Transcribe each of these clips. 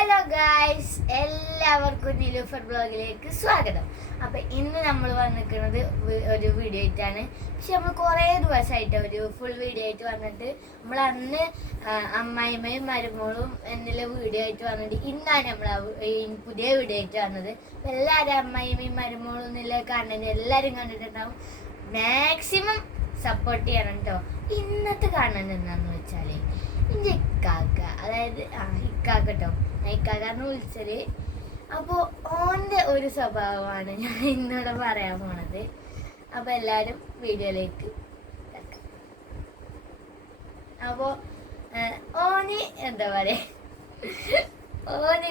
Hello guys എല്ലാവർക്കും നിലൂഫർ ബ്ലോഗിലേക്ക് സ്വാഗതം. അപ്പൊ ഇന്ന് നമ്മൾ വന്നിരിക്കുന്നത് ഒരു വീഡിയോ ആയിട്ടാണ്. പക്ഷെ നമ്മൾ കുറേ ദിവസമായിട്ട് ഒരു ഫുൾ വീഡിയോ ആയിട്ട് വന്നിട്ട് നമ്മൾ അന്ന് അമ്മായിമ്മയും മരുമോളും എന്നുള്ള വീഡിയോ ആയിട്ട് വന്നിട്ട് ഇന്നാണ് നമ്മൾ പുതിയ വീഡിയോ ആയിട്ട് വന്നത്. എല്ലാവരും അമ്മായിമ്മയും മരുമോളും എന്നുള്ള കണ്ടന്റ് എല്ലാവരും കണ്ടിട്ടുണ്ടാവും. മാക്സിമം സപ്പോർട്ട് ചെയ്യണം കേട്ടോ ഇന്നത്തെ കാരണം എന്താന്ന് വെച്ചാൽ എന്റെ ഇക്കാക്ക അതായത് ആ ഇക്കാക്ക കേട്ടോ ഞാൻ ഇക്കാക്കാന്ന് വിളിച്ചത് അപ്പോ ഓന്റെ ഒരു സ്വഭാവമാണ് ഞാൻ ഇന്നിവിടെ പറയാൻ പോണത്. അപ്പൊ എല്ലാരും വീഡിയോയിലേക്ക് അപ്പോൾ ഓന് എന്താ പറയാ ഓന്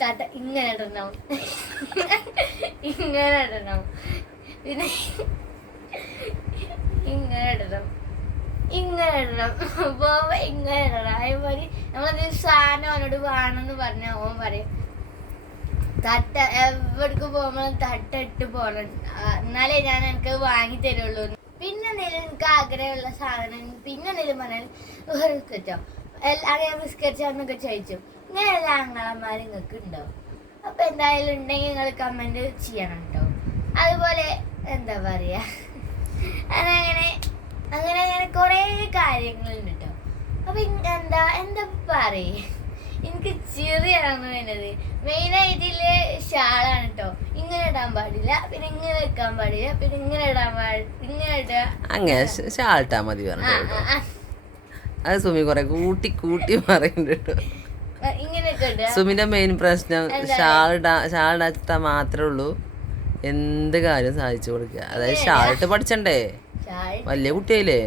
തട്ട ഇങ്ങനെ ഇടണം. ഇങ്ങനെ ഇടണം. പിന്നെ ഇങ്ങനെ ഇടണം. ഇങ്ങനെ ഇടണം. പോവ ഇങ്ങനെ ഇടണം. അതേപോലെ നമ്മളത് സാധനം അവനോട് വേണമെന്ന് ഓൻ പറയും തട്ട എവിടേക്ക് പോകുമ്പോൾ തട്ടിട്ട് പോകണം എന്നാലേ ഞാൻ എനിക്ക് വാങ്ങി തരുള്ളൂ. പിന്നെ എന്തെങ്കിലും എനിക്ക് ആഗ്രഹമുള്ള സാധനം പിന്നെ എന്തെങ്കിലും പറഞ്ഞാൽ ഒരു ബിസ്ക്കറ്റോ അങ്ങനെ ബിസ്ക്കറ്റ് എന്നൊക്കെ ചോദിച്ചു. ഇങ്ങനെയുള്ള ആങ്ങളമാർ നിങ്ങൾക്ക് ഉണ്ടോ? അപ്പൊ എന്തായാലും ഉണ്ടെങ്കിൽ നിങ്ങൾ കമന്റ് ചെയ്യണം കേട്ടോ അതുപോലെ എന്താ പറയാ? അങ്ങനെ അങ്ങനെ അങ്ങനെ കുറേ കാര്യങ്ങളുണ്ട് കേട്ടോ അപ്പൊ എന്താ എന്താ പറയേ? എനിക്ക് ചെറിയാണ് വേണ്ടത്. മെയിൻ ആയിട്ടില്ലേ ഷാളാണ് കേട്ടോ ഇങ്ങനെ ഇടാൻ പാടില്ല പിന്നെ ഇങ്ങനെ വെക്കാൻ പാടില്ല പിന്നെ ഇങ്ങനെ ഇടാൻ പാടില്ല ഇങ്ങനെ ഇടുക അങ്ങനെ മതി പറഞ്ഞു ആ, ആ. അത് സുമി കുറെ കൂട്ടി കൂട്ടി പറയുന്നുണ്ട് സുമിന്റെ മെയിൻ പ്രശ്നം ഷാൾ ഷാൾ ഷാളിടാ മാത്രമേ ഉള്ളൂ. എന്ത് കാര്യം സാധിച്ചു കൊടുക്കുക? അതായത് ഷാർട്ട് ഷാളിട്ട് പഠിച്ചണ്ടേ? വലിയ കുട്ടിയായില്ലേ?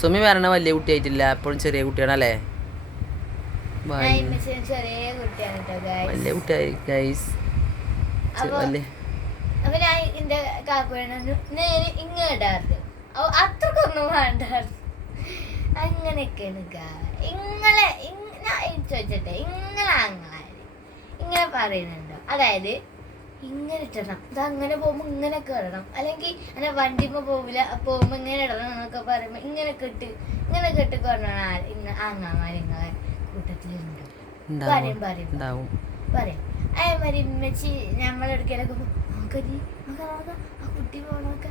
സുമി വരണ വലിയ കുട്ടിയായിട്ടില്ല. എപ്പോഴും ചെറിയ കുട്ടിയാണല്ലേ? വലിയ- കുട്ടിയായി ഗൈസ് അപ്പൊ വലിയ അപ്പൊ ഞാൻ എന്റെ കാക്കുവേണു നേരെ ഇങ്ങനെ ഇടാറുണ്ട് അപ്പൊ അത്രക്കൊന്നും വേണ്ടായിരുന്നു അങ്ങനെയൊക്കെയാണ് ഇങ്ങളെ ഇങ്ങ- ഞാൻ ചോദിച്ചട്ടെ ഇങ്ങളെ ആങ്ങളാര് ഇങ്ങനെ പറയുന്നുണ്ടോ? അതായത് ഇങ്ങനെ ഇട്ടണം ഇത് അങ്ങനെ പോകുമ്പോ ഇങ്ങനെ ഇടണം. അല്ലെങ്കിൽ അങ്ങനെ വണ്ടിമ്മ പോവില്ല പോകുമ്പോ ഇങ്ങനെ ഇടണം എന്നൊക്കെ പറയുമ്പോ ഇങ്ങനെ കെട്ട് ഇങ്ങനെ കെട്ട് കൊണ്ടാണ് ആങ്ങാമാര് ഇങ്ങനെ കൂട്ടത്തിലുണ്ട്. പറയും പറയും. പറയും. അതേമാതിരി ഉമ്മച്ചി നമ്മളെടുക്കലൊക്കെ നോക്കരി നോക്കാം നോക്കാം ആ കുട്ടി പോണൊക്കെ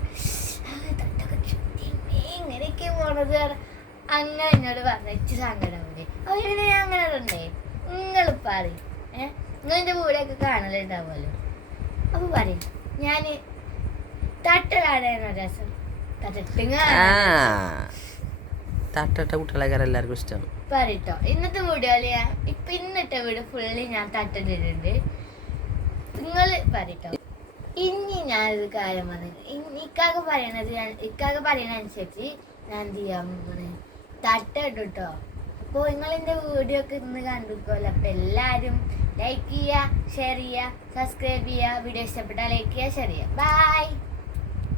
തട്ടൊക്കെ ഇങ്ങനെയൊക്കെ പോണത് അങ്ങനെ എന്നോട് പറഞ്ഞു സങ്കടമില്ലേ അവരിങ്ങനെ അങ്ങനെ ഉണ്ടേ നിങ്ങൾ പറയും. ഏഹ് നിങ്ങൾ എന്റെ വീടൊക്കെ കാണലുണ്ടാവുമല്ലോ അപ്പൊ പറയും. ഞാൻ തട്ടിടാനാണ് രസം തട്ടട്ട കുട്ടികളൊക്കെ എല്ലാവർക്കും ഇഷ്ടം. പറയട്ടോ. ഇന്നത്തെ വീഡിയോയിൽ ഞാൻ ഇപ്പൊ ഇന്നിട്ട വീഡിയോ ഫുള്ളി ഞാൻ തട്ടിട്ടിട്ടുണ്ട്. നിങ്ങൾ പറയട്ടോ. ഇനി ഞാനൊരു കാര്യം പറഞ്ഞു. ഇക്കാക്ക് പറയണത് ഞാൻ ഇക്കാക്ക് പറയണ അനുസരിച്ച് ഞാൻ എന്ത് ചെയ്യാൻ തട്ടിട്ടു അപ്പൊ നിങ്ങൾ എന്റെ വീഡിയോ ഒക്കെ ഇന്ന് കണ്ടിരിക്കുമല്ലോ അപ്പൊ എല്ലാരും ലൈക്ക് ചെയ്യുക ഷെയർ ചെയ്യുക സബ്സ്ക്രൈബ് ചെയ്യുക. വീഡിയോ ഇഷ്ടപ്പെട്ടാൽ ലൈക്ക് ചെയ്യുക ഷെയർ ചെയ്യുക. ബൈ